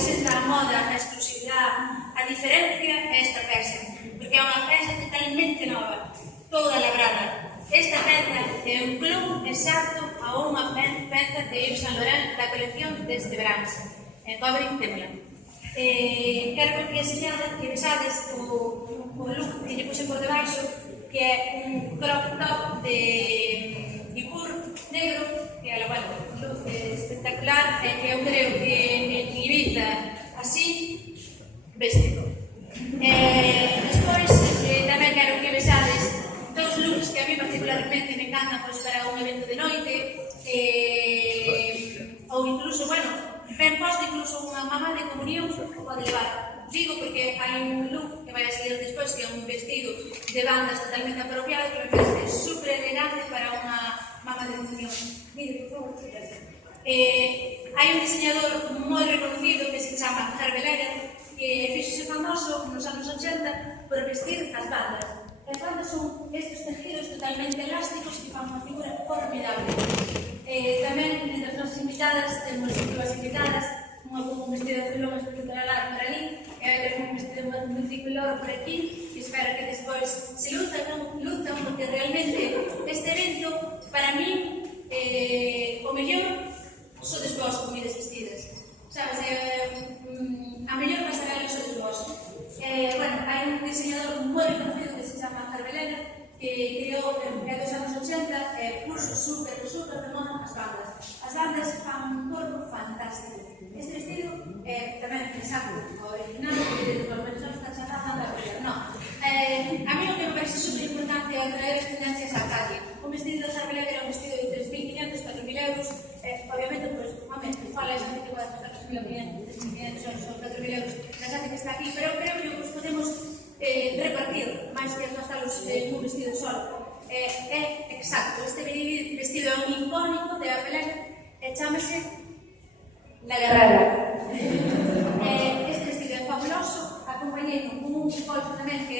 representa a moda, a exclusividade, a diferencia é esta peça, porque é unha peça totalmente nova, toda labrada. Esta peza é un clon exacto a unha peza de Yves Saint Laurent da colección deste verano, en cobre templa. Quero que enseñades, que vexades o look que lle puse por debaixo, que é un crop top de Ipur negro, que é un look espectacular, e que eu creo que en Ibiza así vestido. Despois tamén quero que vexades dous looks que a mí particularmente me encantan para un evento de noite, ou incluso, ben posto, incluso unha mamá de comunión o pode levar. Digo porque hai un look que vai a salir despois, que é un vestido de bandas totalmente apropiado, que me parece super elegante para unha mamá de comunión. Mire, por favor, hai un diseñador moi reconocido que se chama Hervé Leger, que fixose famoso nos anos 80 por vestir as bandas. As bandas son estes tejidos totalmente elásticos que fan unha figura formidable. Tamén, entre as nosas invitadas, temos dúas invitadas, unha con un vestido azulón espectacular por ali, e outra con un vestido multicolor por aquí, que espero que despois se luzan, porque realmente este evento, para mí, o mellor sodes vós con vides vestidas. Sabes, a mellor pasarela sodes vós. Hai un diseñador moi reconocido que se chama Hervé Leger, que creou dos anos 80 e puxo super de moda as bandas. As bandas fan un corpo fantástico. Este vestido é tamén exacto ao original, que desde os menos está chapando a ver. A mí o que me parece super importante é traer as tendencias á calle. Un vestido de Hervé Leger é un vestido de 3.500, 4.000 euros. Obviamente, fala a xente que pode costar 3.500, 3.500 ou 4.000 euros na xente que está aquí, pero creo que os podemos repartir máis que gastalos nun vestido solo. É exacto, este vestido é un icónico de Hervé Leger e chámase La Guerrera. Este vestido é fabuloso, acompañei con un bolso tamén que é